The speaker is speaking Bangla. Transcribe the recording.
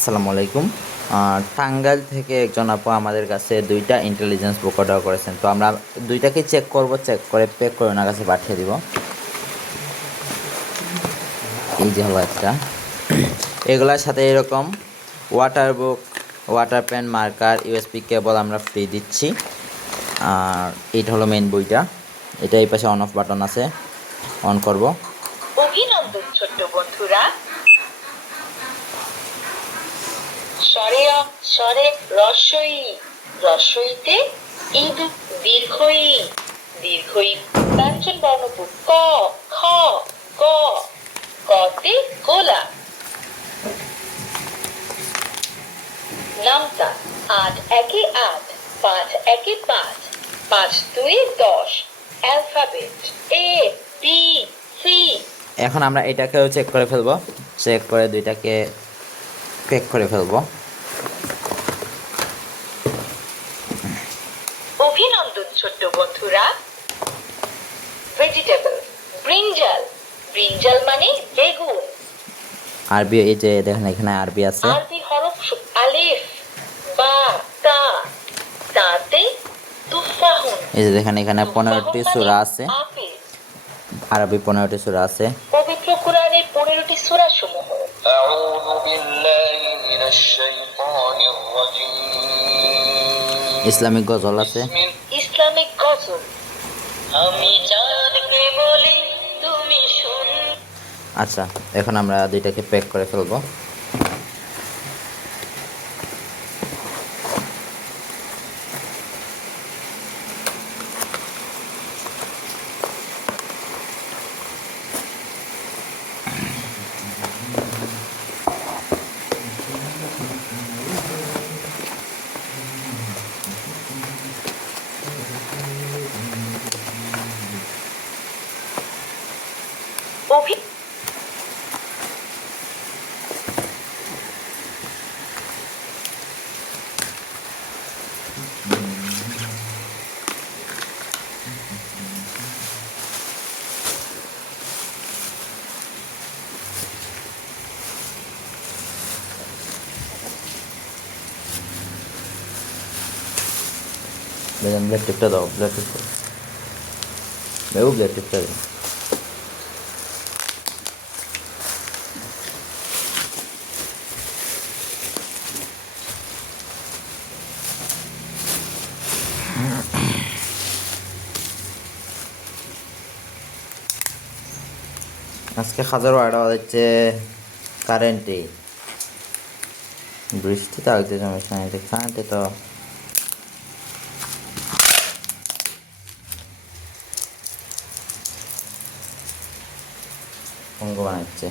আসসালামু আলাইকুম। টাঙ্গাইল থেকে একজন আপু আমাদের কাছে ২টা ইন্টেলিজেন্স বুক অর্ডার করেছেন। তো আমরা ২টাকেই চেক করব, চেক করে প্যাক করে ওনার কাছে পাঠিয়ে দিব। এই যে হলো একটা। এগুলোর সাথে এরকম water book, water pen, marker, USB cable আমরা ফ্রি দিচ্ছি। আর এইটা হলো মেইন বইটা। এটা এই পাশে অন অফ বাটন আছে, অন করব। অভিনন্দন ছোট্ট বন্ধুরা। স্বরে স্বরে রস্বই, রস্বইতে ইদু, দীর্ঘই, দীর্ঘই ব্যঞ্জন বর্ণপূর ক, খ, গ, কতে গোলা, নামতা ৮ একে ৮, ৫ একে ৫, ৫ দুয়ে ১০, অ্যালফাবেট এ বি সি। এখন আমরা এটাকেও চেক করে ফেলবো, চেক করে ২টাকে প্যাক করে ফেলবো। অভিনন্দন ছোট্ট বন্ধুরা। ভেজিটেবল ব্রিঞ্জাল, ব্রিঞ্জাল মানে বেগুন। আরবি, এই যে দেখেন এখানে আরবি আছে। আরবি হরফ আলিফ, বা, তা, তাতে তুফাহুন। এই যে দেখেন এখানে 15টি সূরা আছে, আপেল। আরবি 15টি সূরা আছে। পবিত্র কোরআনের 15টি সূরা সমূহ। আউযু বিল্লাহি মিনাশ শাইতানির রাজীম। ইসলামিক গজল আছে। ইসলামিক গজল। আমি চাঁদকে বলি তুমি শুন। আচ্ছা, এখন আমরা ২টাকে প্যাক করে ফেলবো। অভি দেখেন ব্লাড টিপটা দাও, ব্লাড টিপ দেবো, ব্লাড টিপটা দাও। আজকে হাজারো আড়া হচ্ছে কারেন্টে, বৃষ্টিতে আগে সমস্যা নেই, কারেন্টে তো অঙ্গ বানাচ্ছে।